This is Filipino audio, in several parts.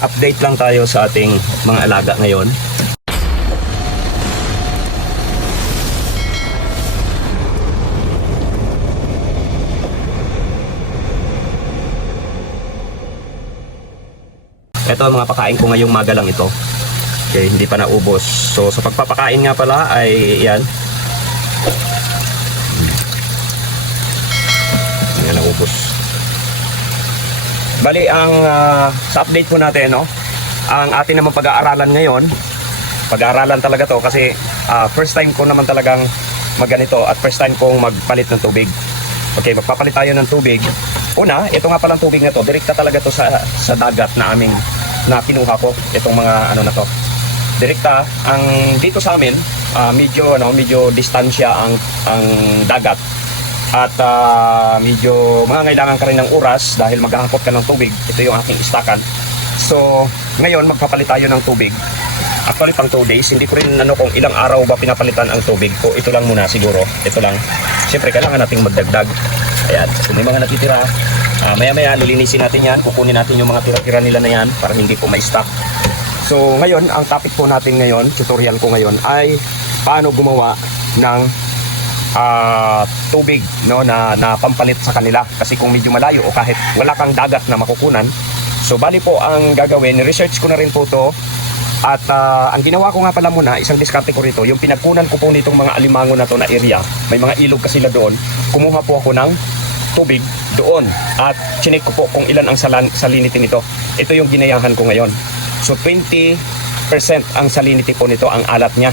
Update lang tayo sa ating mga alaga ngayon. Ito ang mga pakain ko ngayong maga lang ito. Okay, hindi pa naubos. So sa pagpapakain nga pala ay yan. Yan naubos. Bali ang sa update po natin, no, ang atin naman pag-aaralan ngayon, pag-aaralan talaga to kasi first time ko naman talagang magganito at first time kong magpalit ng tubig. Okay, magpapalit tayo ng tubig. Una, ito nga palang tubig na to, direkta talaga to sa dagat na aming na kinuha ko, itong mga ano na to. Direkta ang dito sa amin, medyo distansya ang dagat. At medyo kailangan ka rin ng oras dahil maghahakot ka ng tubig. Ito yung aking istakan. So, ngayon magpapalit tayo ng tubig. Actually, pang 2 days. Hindi ko rin kung ilang araw ba pinapalitan ang tubig ko. Ito lang muna siguro. Ito lang. Siyempre, kailangan nating magdagdag. Ayan. So, may mga natitira. Maya-maya, lilinisin natin yan. Kukunin natin yung mga tira-tira nila na yan para hindi po ma-stock. So, ngayon, ang topic po natin ngayon, tutorial ko ngayon, ay paano gumawa ng tubig, no, na pampalit sa kanila. Kasi kung medyo malayo o kahit wala kang dagat na makukunan, so bali po ang gagawin, research ko na rin po to. At ang ginawa ko nga pala muna, isang diskarte ko rito, yung pinagkunan ko po nitong mga alimango na to na area, may mga ilog kasi na doon, kumuha po ako ng tubig doon at chinek ko po kung ilan ang salinity nito. Ito yung ginayahan ko ngayon. So 20% ang salinity po nito, ang alat niya.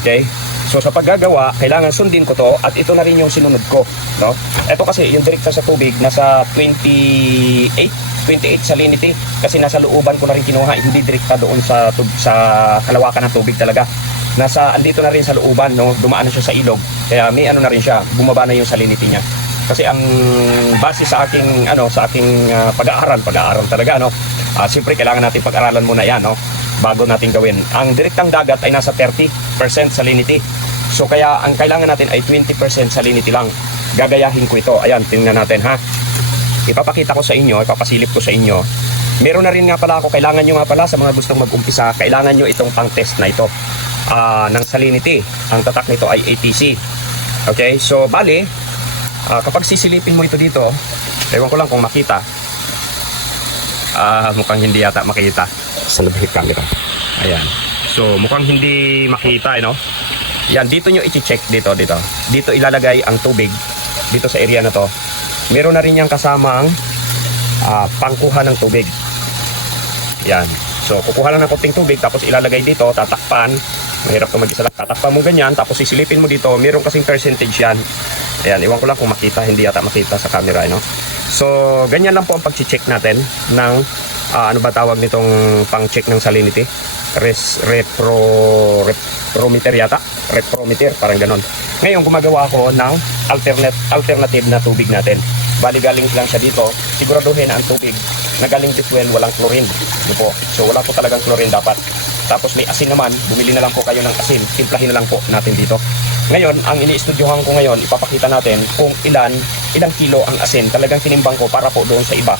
Okay? So sa paggagawa, kailangan sundin ko to at ito na rin yung sinunod ko, no? Ito kasi yung direkta sa tubig nasa 28 salinity kasi nasa looban ko na rin kinuha, hindi direkta doon sa kalawakan ng tubig talaga. Andito na rin sa looban, no? Dumaan na siya sa ilog. Kaya may na rin siya, bumaba na yung salinity niya. Kasi ang base sa aking pag-aaral talaga, no? Siyempre kailangan natin pag-aralan muna 'yan, no? Bago natin gawin. Ang direktang dagat ay nasa 30% salinity. So kaya ang kailangan natin ay 20% salinity lang. Gagayahin ko ito. Ayan, tingnan natin, ha. Ipapakita ko sa inyo, ipapasilip ko sa inyo. Meron na rin nga pala ako, kailangan nyo nga pala sa mga gustong mag-umpisa, kailangan nyo itong pang-test na ito ng salinity. Ang tatak nito ay ATC. Okay, so bali, kapag sisilipin mo ito dito, ewan ko lang kung makita. Mukhang hindi yata makita sa labhit camera. Ayan. So mukhang hindi makita, no? Yan, dito nyo i-check dito. Dito ilalagay ang tubig dito sa area na to. Meron na rin yung kasamang pangkuha ng tubig. Yan. So kukuha lang ng konting tubig tapos ilalagay dito, tatakpan. Mahirap ito mag-isa lang. Tatakpan mo ganyan tapos sisilipin mo dito. Meron kasing percentage yan. Ayan, iwan ko lang kung makita, hindi yata makita sa camera, no? So, ganyan lang po ang pag-check natin ng, ano ba tawag nitong pang-check ng salinity? Reprometer yata? Reprometer, parang ganon. Ngayon, gumagawa ako ng alternative na tubig natin. Bali, galing lang siya dito. Siguraduhin na ang tubig na galing this well, walang chlorine. Ito po. So, wala po talagang chlorine dapat. Tapos may asin naman, bumili na lang po kayo ng asin. Timplahin na lang po natin dito. Ngayon, ang iniistudyohan ko ngayon, ipapakita natin kung ilang kilo ang asin. Talagang tinimbang ko para po doon sa iba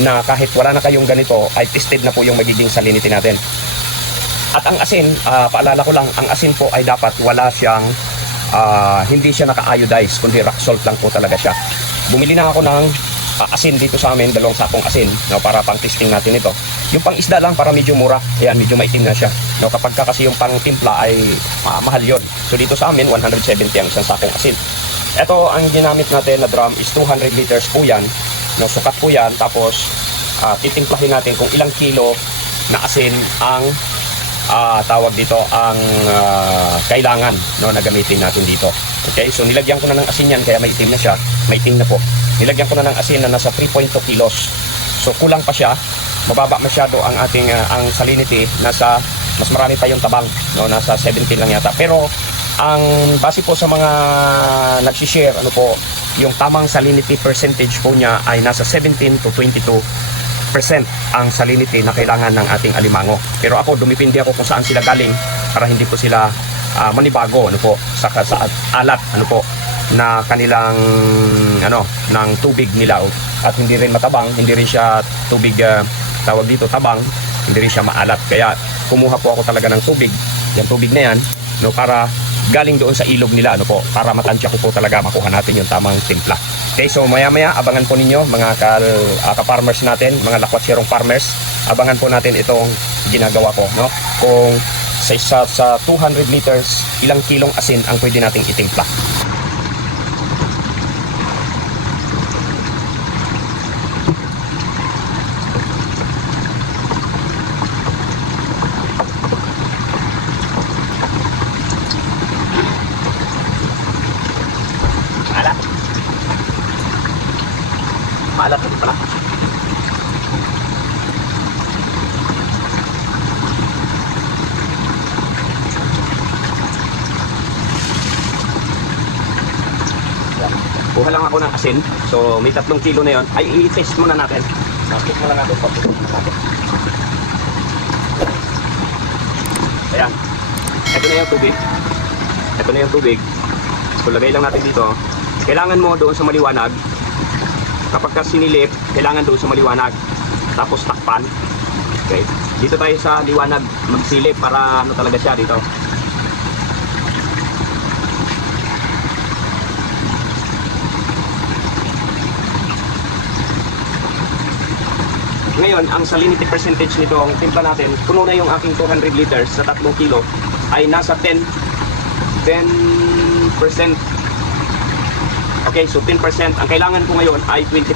na kahit wala na kayong ganito, ay tested na po yung magiging salinity natin. At ang asin, paalala ko lang, ang asin po ay dapat wala siyang, hindi siya naka-iodize, kundi rock salt lang po talaga siya. Bumili na ako ng asin dito sa amin, 2 sakong asin, no, para pang testing natin ito. Yung pang isda lang para medyo mura. Ayan, medyo maitim na siya. No, kapag kasi yung pang timpla ay mahal yon. So dito sa amin 170 ang isang sakong asin. Ito ang ginamit natin na drum is 200 liters po yan. No, sukat po yan. Tapos titimplahin natin kung ilang kilo na asin ang tawag dito ang kailangan, no, na gamitin natin dito. Okay, so nilagyan ko na ng asin yan kaya maitim na siya. Maitim na po. Nilagyan ko na ng asin na nasa 3.2 kilos. So kulang pa siya. Mababa masyado ang ating ang salinity, nasa mas marami pa yung tabang, no, nasa 17 lang yata. Pero ang base po sa mga nagsi-share, ano po, yung tamang salinity percentage po niya ay nasa 17 to 22% ang salinity na kailangan ng ating alimango. Pero ako, dumipindi ako kung saan sila galing para hindi po sila manibago, ano po, sa alat, ano po, na kanilang ng tubig nila, at hindi rin matabang, hindi rin siya tubig tawag dito tabang, hindi rin siya maalat. Kaya kumuha po ako talaga ng tubig, yung tubig na yan, no, para galing doon sa ilog nila, ano po, para matansya ko po talaga makuha natin yung tamang timpla. Okay, so maya-maya abangan po ninyo mga ka-farmers natin, mga lakwatsirong farmers, abangan po natin itong ginagawa ko, no? Kung sa 200 liters, ilang kilong asin ang pwede nating itimpla. Maalat na pala. Kuha lang ako ng asin. So may 3 kilo na yon. Ay, i-test muna natin. Test muna natin. Ayan. Ito na yung tubig. Ito na yung tubig. So lagay lang natin dito. Kailangan mo doon sa maliwanag. Kapag ka sinilip, kailangan doon sa maliwanag. Tapos takpan. Okay. Dito tayo sa liwanag magsilip para ano talaga siya dito. Ngayon, ang salinity percentage nito, ang timpla natin, puno na yung aking 200 liters sa 3 kilo, ay nasa 10%. Okay, so 10%. Ang kailangan ko ngayon ay 20%.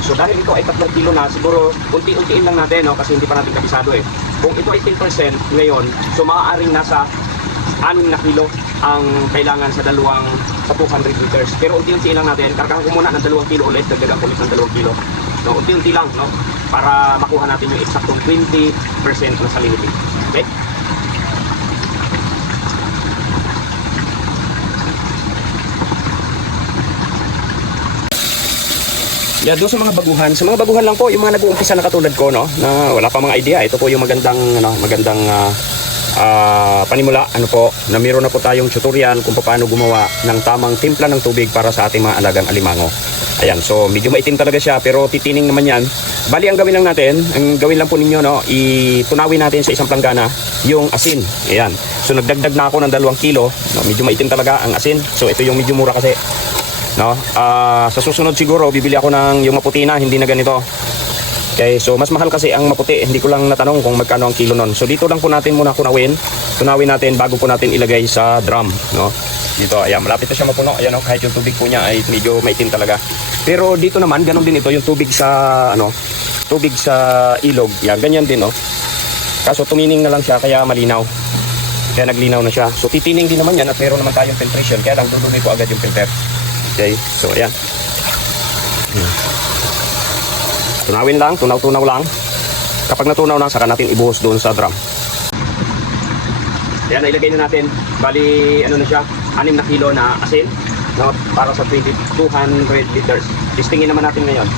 So dahil ito ay 3 kilo na, siguro unti-untiin lang natin, no, kasi hindi pa natin kabisado eh. Kung ito ay 10% ngayon, so maaaring nasa 6 na kilo ang kailangan sa 200 liters. Pero unti-untiin lang natin, karkahan ko muna ng 2 kilo ulit, dagdagan ulit ng 2 kilo. No, unti-unti lang, no, para makuha natin yung eksaktong 20% na salinity. Okay? Yeah, doon sa mga baguhan lang po, yung mga nag-uumpisa na katulad ko, no, na wala pa mga idea. Ito po yung magandang panimula, ano po, na meron na po tayong tutorial kung paano gumawa ng tamang timpla ng tubig para sa ating mga alagang alimango. Ayan, so medyo maitim talaga siya, pero titining naman yan. Bali, ang gawin lang natin, ang gawin lang po ninyo, no, itunawin natin sa isang planggana yung asin. Ayan, so nagdagdag na ako ng 2 kilo, no, medyo maitim talaga ang asin. So ito yung medyo mura kasi, no. Sa susunod siguro bibili ako ng yung maputi na, hindi na ganito. Okay, so mas mahal kasi ang maputi. Hindi ko lang natanong kung magkano ang kilo nun. So dito lang po natin muna tunawin natin bago po natin ilagay sa drum, no. Dito, ayan, malapit na siya mapuno. Ayan, oh, kahit yung tubig po niya ay medyo maitim talaga. Pero dito naman, ganun din ito, yung tubig sa ilog. Yan, ganyan din, oh. Kaso tumining na lang siya kaya malinaw. Kaya naglinaw na siya. So titining din naman yan at meron naman tayong filtration. Kaya lang dudumi ko agad yung filter. Okay, so ayan. Tunawin lang, tunaw-tunaw lang. Kapag natunaw na, saka natin ibuhos doon sa drum. Ayan, nailagay na natin. Bali, ano na siya, 6 na kilo na asin, no, para sa 200 liters. Testingin naman natin ngayon.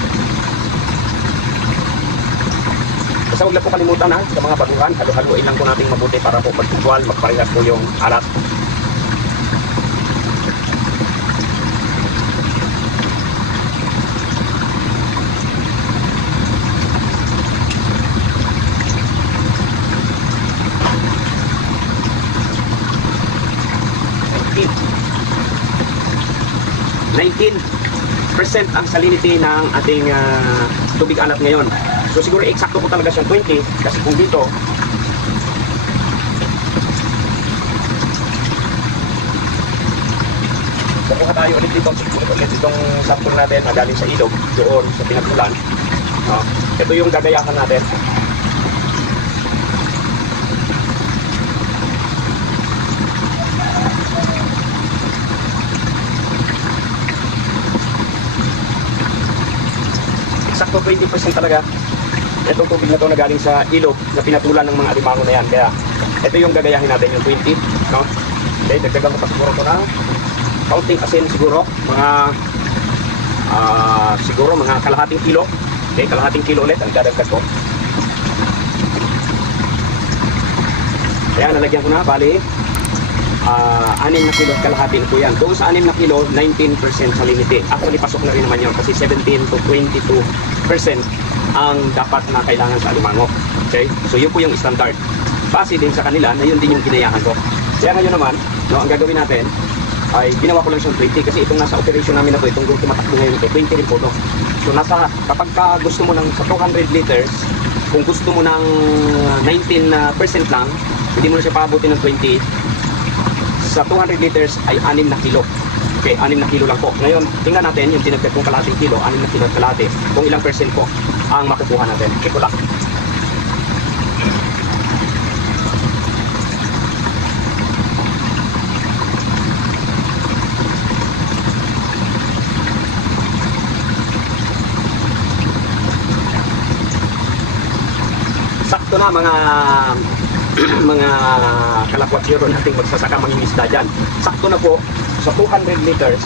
Basta huwag lang po kalimutan, ha, sa mga baguhan, halo-haloin lang po natin mabuti para po pag-usual, magparehas po yung alat. % ang salinity ng ating tubig alat ngayon. So siguro eksakto po talaga siyang 20 kasi kung dito kukuha tayo ulit dito, ulit itong sample natin na galing sa ilog doon sa pinagmulan. Ito yung gagayahan natin. Sakto 20% talaga itong tubig na ito na galing sa ilog na pinatulan ng mga alimango na yan. Kaya ito yung gagayahin natin, yung 20, no? Okay, dagdagan ko pa siguro ito na kaunting asin siguro, mga kalahating kilo. Okay, kalahating kilo ulit ang dadagdag ko. Kaya nalagyan ko na, bali 6 na kilo kalahati po yan. Doon sa 6 na kilo, 19% salinity. Actually, pasok na rin naman yun kasi 17 to 22% ang dapat na kailangan sa alimango. Okay? So yun po yung standard. Base din sa kanila na yun din yung ginayahan ko. Kaya ngayon naman, no, ang gagawin natin ay ginawa ko lang siyang 20 kasi itong nasa operation namin na to, itong tumatakbo ngayon ito, 20 rin po to. So kapag ka gusto mo ng sa 200 liters, kung gusto mo ng 19% lang, hindi mo na siya paabutin ng 20, sa 200 liters ay 6 na kilo. Okay, 6 na kilo lang po. Ngayon, tingnan natin yung dinagdag kong kalahating kilo, 6 na kilo at kalahati, kung ilang percent po ang makukuha natin. Ito lang. Sakto na mga mga kalapwatsiro nating magsasaka mangingisda dyan. Sakto na po sa 200 liters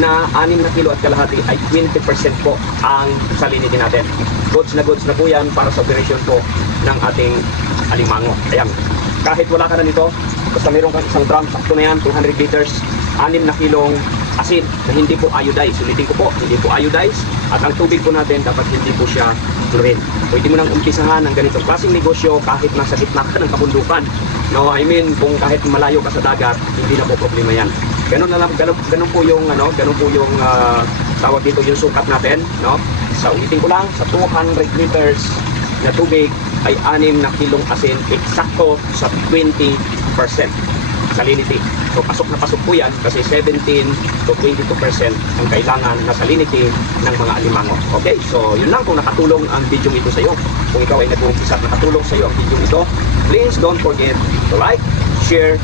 na 6 na kilo at kalahati ay 20% po ang salinity natin. Goods na po yan para sa operation po ng ating alimango. Ayan. Kahit wala ka na nito, basta meron kang isang drum, sakto na yan, 200 liters, 6 na kilong asin na hindi po iodized. Ulitin ko po, hindi po iodized. At ang tubig po natin, dapat hindi po siya chlorine. Pwede mo nang umpisahan ng ganitong klaseng negosyo kahit nasa gitna ka ng kabundukan. No, I mean, kung kahit malayo ka sa dagat, hindi na po problema yan. Ganun po yung tawag dito yung sukat natin, no? So ulitin ko lang, sa 200 liters na tubig ay 6 na kilong asin, eksakto sa 20% salinity. So pasok na pasok po yan kasi 17 to 22% ang kailangan na salinity ng mga alimango. Okay, so yun lang. Kung nakatulong ang video ito sa iyo, kung ikaw ay nag-uumpisa at nakatulong sa iyo ang video ito, please don't forget to like, share,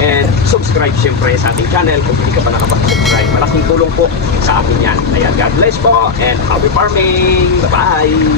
and subscribe syempre sa ating channel kung hindi ka pa nakapag-subscribe. Malaking tulong po sa amin yan. Ayan, God bless po and happy farming! Bye-bye!